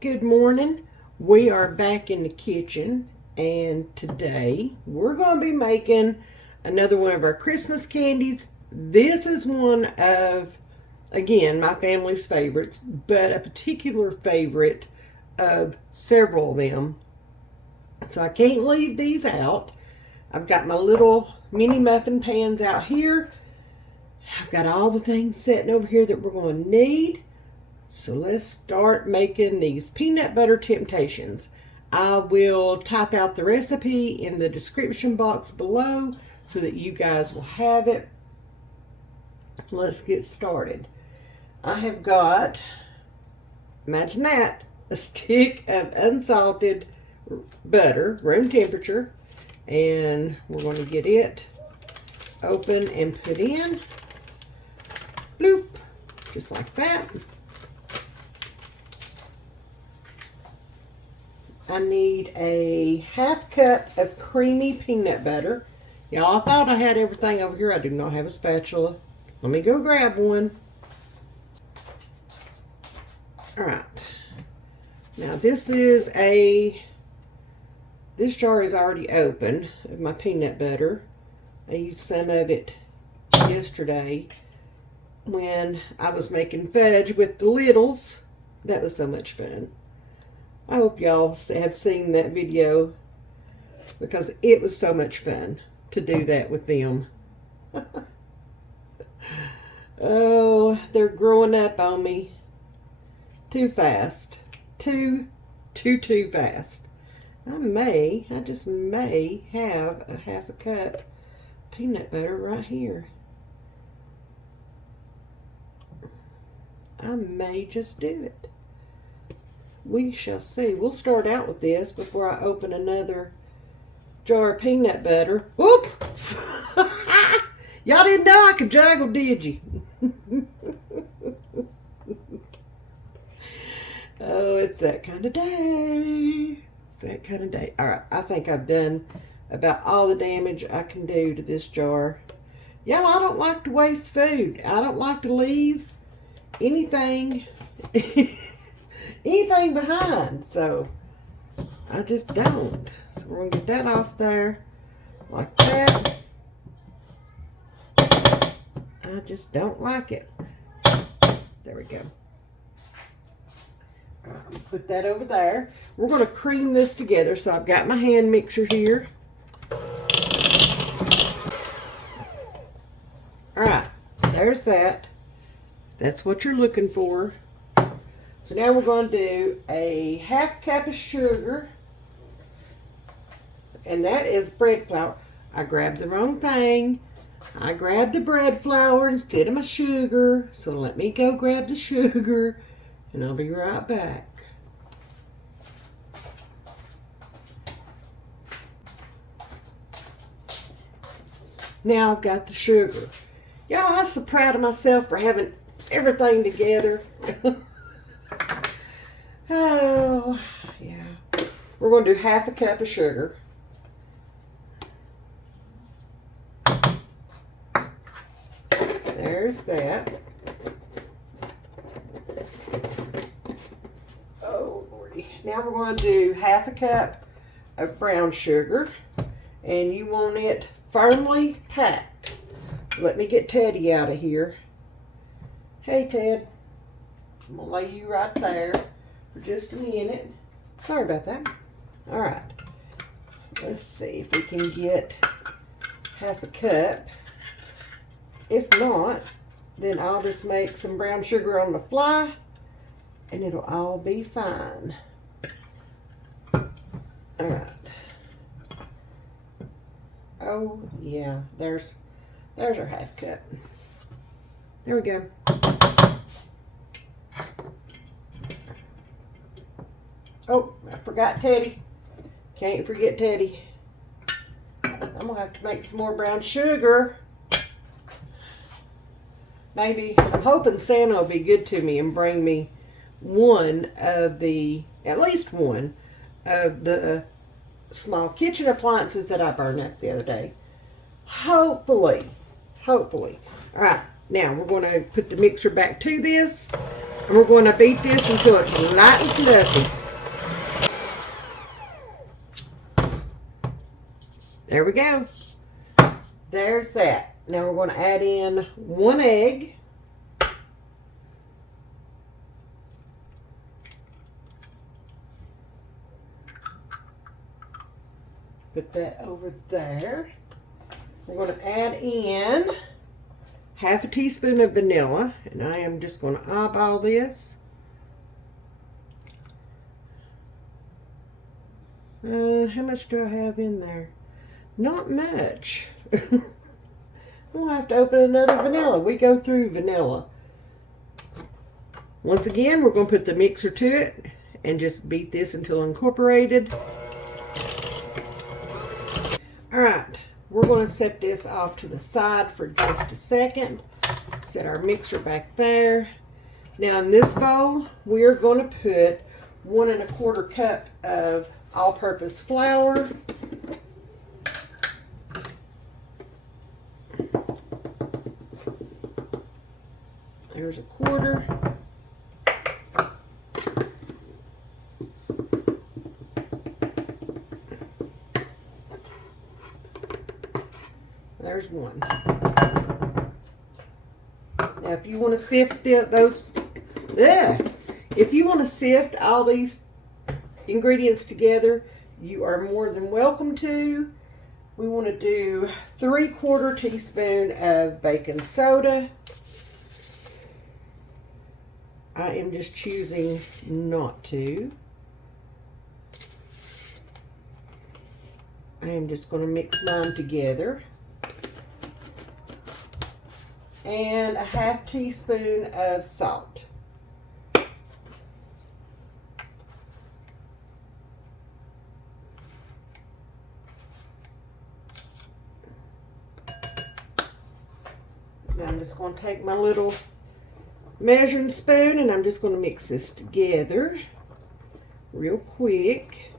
Good morning. We are back in the kitchen, and today we're going to be making another one of our Christmas candies. This is one of, again, my family's favorites, but a particular favorite of several of them. So I can't leave these out. I've got my little mini muffin pans out here. I've got all the things sitting over here that we're going to need. So let's start making these peanut butter temptations. I will type out the recipe in the description box below so that you guys will have it. Let's get started. I have got, imagine that, a stick of unsalted butter, room temperature, and we're going to get it open and put in. Bloop, just like that. I need a 1/2 cup of creamy peanut butter. Y'all, I thought I had everything over here. I do not have a spatula. Let me go grab one. Alright. Now this jar is already open of my peanut butter. I used some of it yesterday when I was making fudge with the littles. That was so much fun. I hope y'all have seen that video because it was so much fun to do that with them. Oh, they're growing up on me too fast. Too fast. I just may have a 1/2 cup peanut butter right here. I may just do it. We shall see. We'll start out with this before I open another jar of peanut butter. Whoop! Y'all didn't know I could juggle, did you? Oh, it's that kind of day. It's that kind of day. All right, I think I've done about all the damage I can do to this jar. Y'all, I don't like to waste food. I don't like to leave anything anything behind, so I just don't. So we're gonna get that off there like that. I just don't like it. There we go. All right, put that over there. We're gonna cream this together, so I've got my hand mixer here. All right, there's that. That's what you're looking for. So now we're going to do a 1/2 cup of sugar, and that is bread flour. I grabbed the wrong thing. I grabbed the bread flour instead of my sugar, so let me go grab the sugar, and I'll be right back. Now I've got the sugar. Y'all, I'm so proud of myself for having everything together. Oh, yeah. We're going to do 1/2 cup of sugar. There's that. Oh, Lordy. Now we're going to do 1/2 cup of brown sugar. And you want it firmly packed. Let me get Teddy out of here. Hey, Ted. I'm going to lay you right there for just a minute. Sorry about that. All right. Let's see if we can get 1/2 cup. If not, then I'll just make some brown sugar on the fly and it'll all be fine. All right. Oh, yeah. There's our 1/2 cup. There we go. Oh, I forgot Teddy. Can't forget Teddy. I'm going to have to make some more brown sugar. Maybe, I'm hoping Santa will be good to me and bring me at least one of the small kitchen appliances that I burned up the other day. Hopefully. All right, now we're going to put the mixer back to this. And we're going to beat this until it's light and fluffy. There we go. There's that. Now we're going to add in 1 egg. Put that over there. We're going to add in half a teaspoon of vanilla, and I am just going to eyeball this. How much do I have in there? Not much. We'll have to open another vanilla. We go through vanilla. Once again, we're going to put the mixer to it and just beat this until incorporated. All right, we're going to set this off to the side for just a second. Set our mixer back there. Now in this bowl, we're going to put 1 1/4 cup of all-purpose flour. There's 1/4. There's 1. Now, if you want to sift if you want to sift all these ingredients together, you are more than welcome to. We want to do 3/4 teaspoon of baking soda. I am just choosing not to. I am just going to mix mine together. And a half teaspoon of salt. Now I'm just going to take my little measuring spoon and I'm just going to mix this together real quick.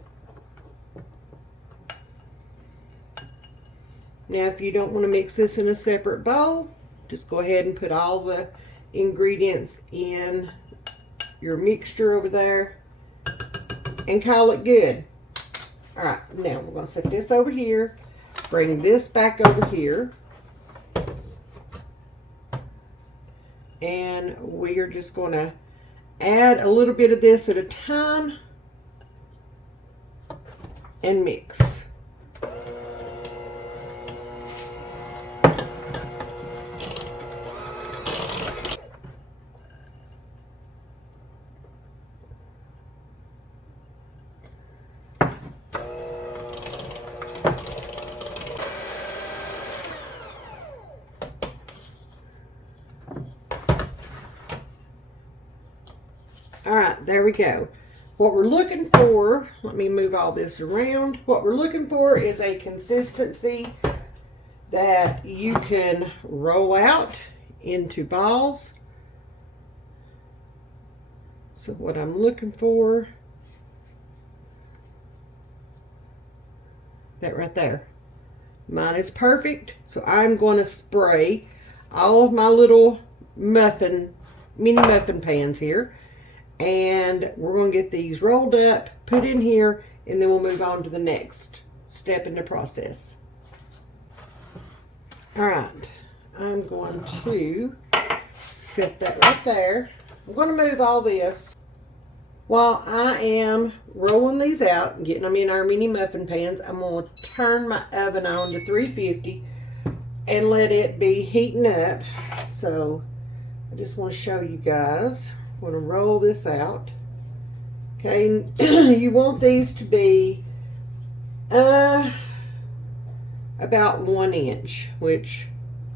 Now if you don't want to mix this in a separate bowl, just go ahead and put all the ingredients in your mixture over there and call it good. All right, now we're going to set this over here, bring this back over here, and we are just going to add a little bit of this at a time and mix. All right, there we go. What we're looking for, let me move all this around. What we're looking for is a consistency that you can roll out into balls. So what I'm looking for, that right there. Mine is perfect, so I'm going to spray all of my little mini muffin pans here. And we're going to get these rolled up, put in here, and then we'll move on to the next step in the process. All right, I'm going to set that right there. I'm going to move all this while I am rolling these out and getting them in our mini muffin pans. I'm going to turn my oven on to 350 and let it be heating up. So I just want to show you guys. I'm going to roll this out. Okay, you want these to be about 1 inch, which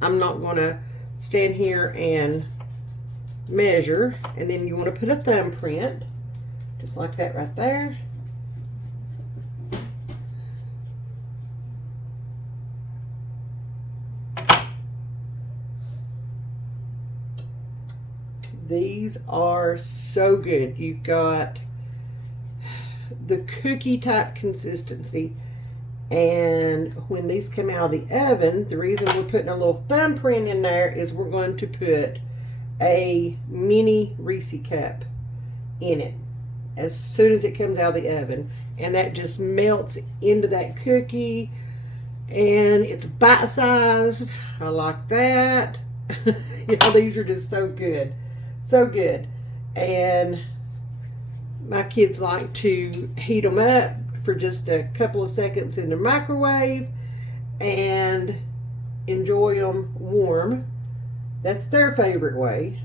I'm not going to stand here and measure. And then you want to put a thumbprint, just like that right there. These are so good. You've got the cookie type consistency, and when these come out of the oven, the reason we're putting a little thumbprint in there is we're going to put a mini Reese cup in it as soon as it comes out of the oven, and that just melts into that cookie, and it's bite sized. I like that. You know, these are just so good, so good. And my kids like to heat them up for just a couple of seconds in the microwave and enjoy them warm. That's their favorite way.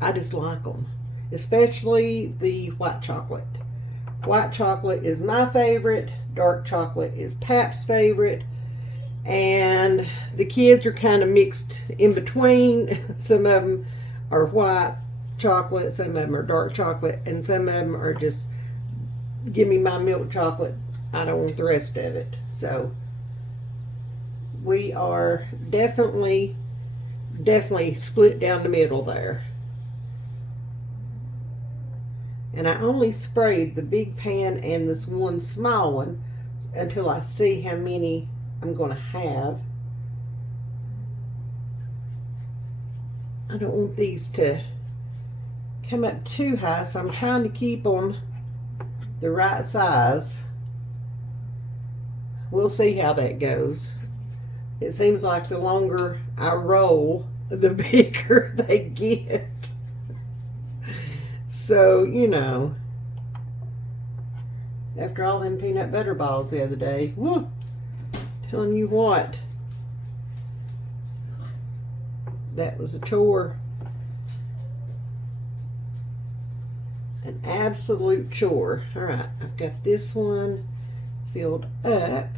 I just like them, especially the white chocolate. White chocolate is my favorite. Dark chocolate is Pap's favorite. And the kids are kind of mixed in between. Some of them are white chocolate, some of them are dark chocolate, and some of them are just, give me my milk chocolate, I don't want the rest of it. So we are definitely split down the middle there. And I only sprayed the big pan and this one small one until I see how many I'm going to have. I don't want these to come up too high, so I'm trying to keep them the right size. We'll see how that goes. It seems like the longer I roll, the bigger they get. So, you know, after all them peanut butter balls the other day, whoo, telling you what, that was a chore. An absolute chore. All right, I've got this one filled up.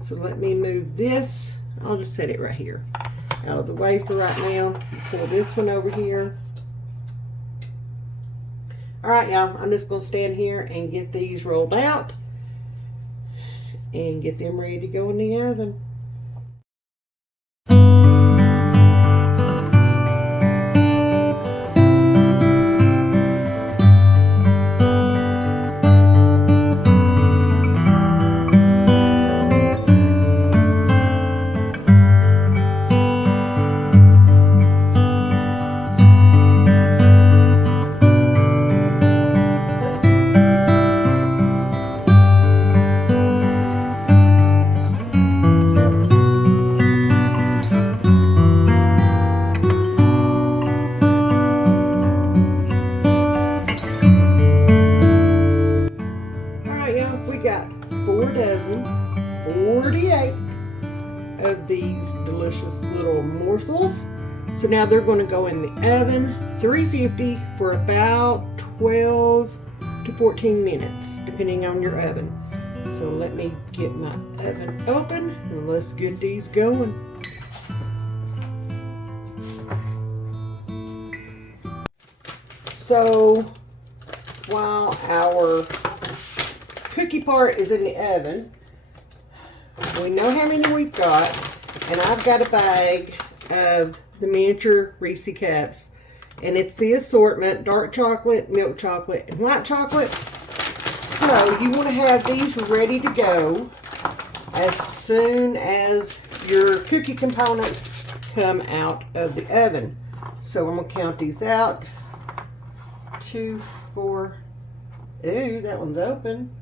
So let me move this. I'll just set it right here out of the way for right now. Pull this one over here. All right, y'all, I'm just going to stand here and get these rolled out and get them ready to go in the oven. We got 48 of these delicious little morsels. So now they're going to go in the oven, 350 for about 12 to 14 minutes, depending on your oven. So let me get my oven open and let's get these going. So while our cookie part is in the oven, we know how many we've got, and I've got a bag of the miniature Reese cups, and it's the assortment: dark chocolate, milk chocolate, and white chocolate. So you want to have these ready to go as soon as your cookie components come out of the oven. So I'm going to count these out. 2, 4, ooh, that one's open.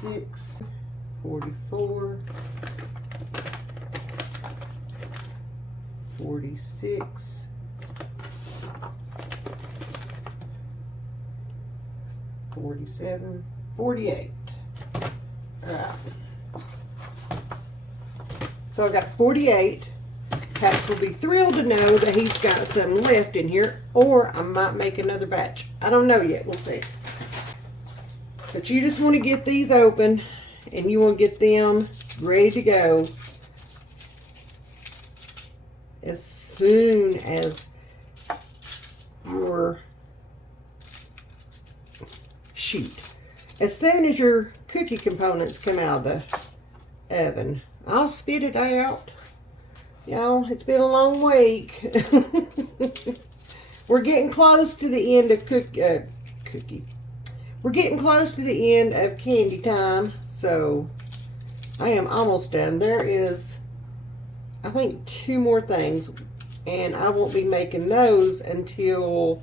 6, 44, 46, 47, 48. All right. So I got 48. Paps will be thrilled to know that he's got some left in here, or I might make another batch. I don't know yet. We'll see. But you just want to get these open, and you want to get them ready to go as soon as your as soon as your cookie components come out of the oven. I'll spit it out. Y'all, it's been a long week. We're getting close to the end of cookie. We're getting close to the end of candy time, so I am almost done. There is, I think, 2 more things, and I won't be making those until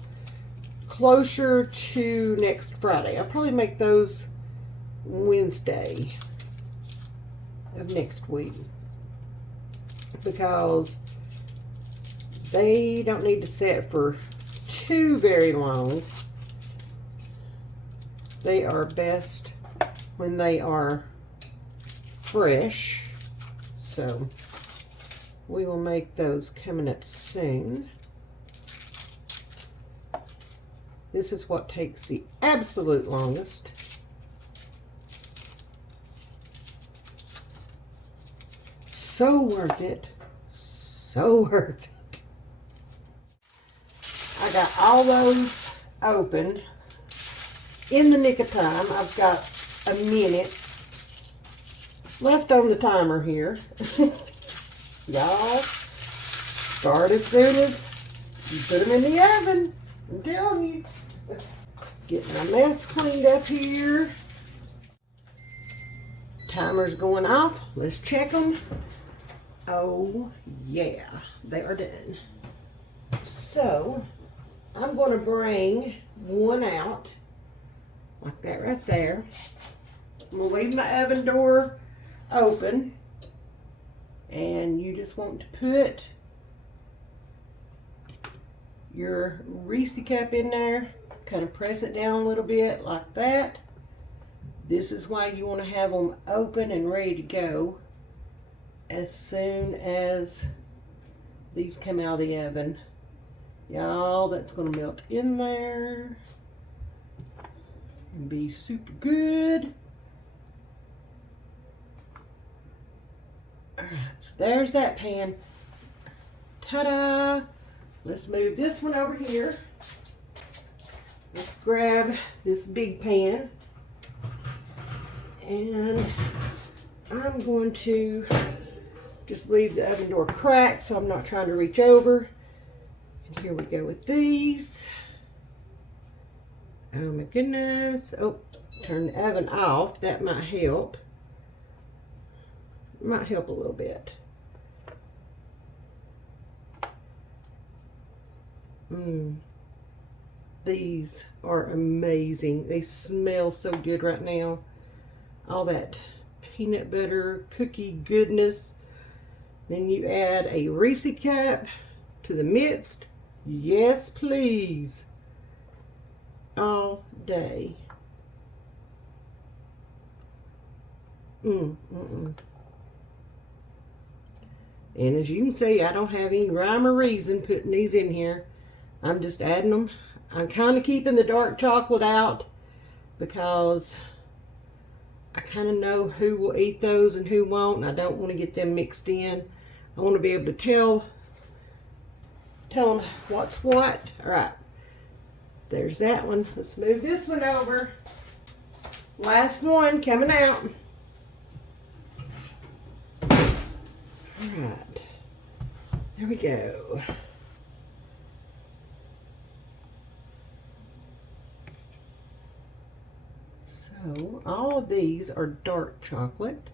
closer to next Friday. I'll probably make those Wednesday of next week, because they don't need to set for too very long. They are best when they are fresh. So we will make those coming up soon. This is what takes the absolute longest. So worth it. So worth it. I got all those opened in the nick of time. I've got a minute left on the timer here. Y'all, start as soon as you put them in the oven. I'm telling you. Get my mess cleaned up here. Timer's going off. Let's check them. Oh yeah, they are done. So I'm going to bring one out like that right there. I'm going to leave my oven door open, and you just want to put your Reese cup in there, kind of press it down a little bit like that. This is why you want to have them open and ready to go as soon as these come out of the oven. Y'all, that's going to melt in there and be super good. Alright, so there's that pan. Ta-da! Let's move this one over here. Let's grab this big pan. And I'm going to just leave the oven door cracked so I'm not trying to reach over. And here we go with these. Oh my goodness. Oh, turn the oven off. That might help. Might help a little bit. These are amazing. They smell so good right now. All that peanut butter cookie goodness. Then you add a Reese cup to the midst. Yes, please. All day. And as you can see, I don't have any rhyme or reason putting these in here. I'm just adding them. I'm kind of keeping the dark chocolate out because I kind of know who will eat those and who won't, and I don't want to get them mixed in. I want to be able to tell them what's what. All right, there's that one. Let's move this one over. Last one coming out. All right, there we go. So all of these are dark chocolate.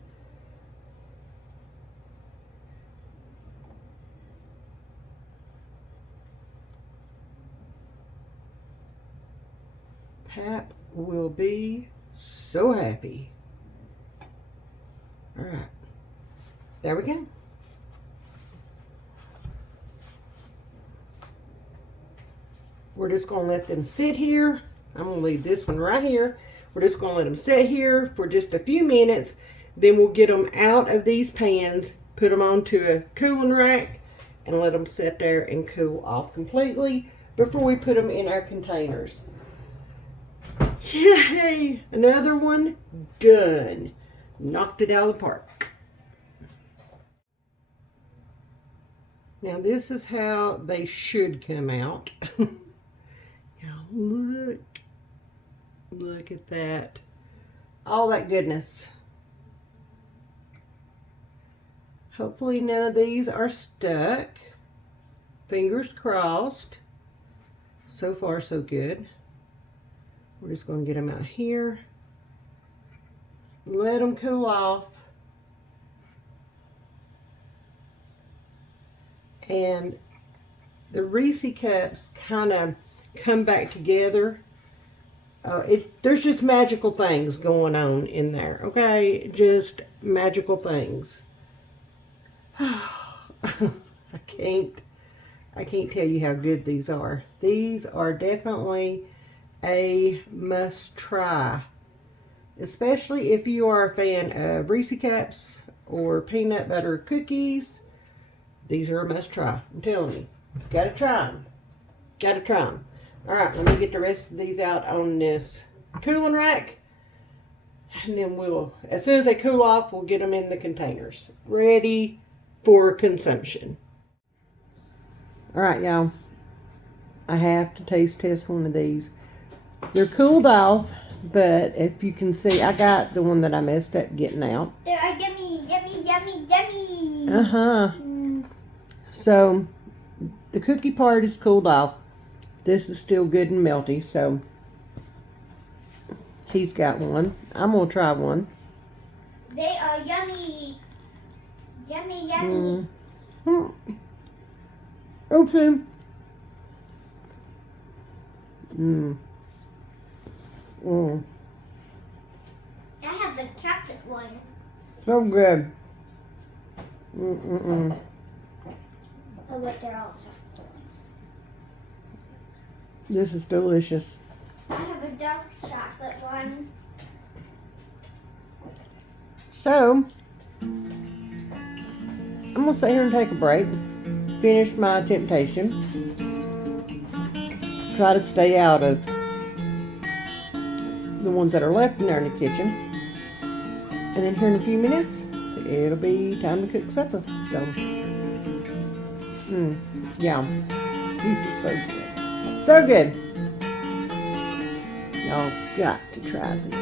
Pap will be so happy. All right, there we go. We're just going to let them sit here. I'm going to leave this one right here. We're just going to let them sit here for just a few minutes. Then we'll get them out of these pans, put them onto a cooling rack, and let them sit there and cool off completely before we put them in our containers. Yay! Another one done. Knocked it out of the park. Now this is how they should come out. Now look at that. All that goodness. Hopefully none of these are stuck. Fingers crossed. So far so good. We're just going to get them out here. Let them cool off. and the Reese cups kind of come back together. There's just magical things going on in there, okay? Just magical things. I can't tell you how good these are. These are definitely a must try, especially if you are a fan of Reese cups or peanut butter cookies. These are a must try. I'm telling you, gotta try them. Gotta try them. All right, let me get the rest of these out on this cooling rack, and then as soon as they cool off, we'll get them in the containers, ready for consumption. All right, y'all. I have to taste test one of these. They're cooled off, but if you can see, I got the one that I messed up getting out. They are yummy, yummy, yummy, yummy. Uh-huh. So, the cookie part is cooled off. This is still good and melty, so he's got one. I'm going to try one. They are yummy. Yummy, yummy. Okay. I have the chocolate one. So good. Oh, but they're all chocolate ones. This is delicious. I have a dark chocolate one. So, I'm going to sit here and take a break. Finish my temptation. Try to stay out of the ones that are left in there in the kitchen. And then here in a few minutes, it'll be time to cook supper. So, yum. These are so good. So good. Y'all got to try these.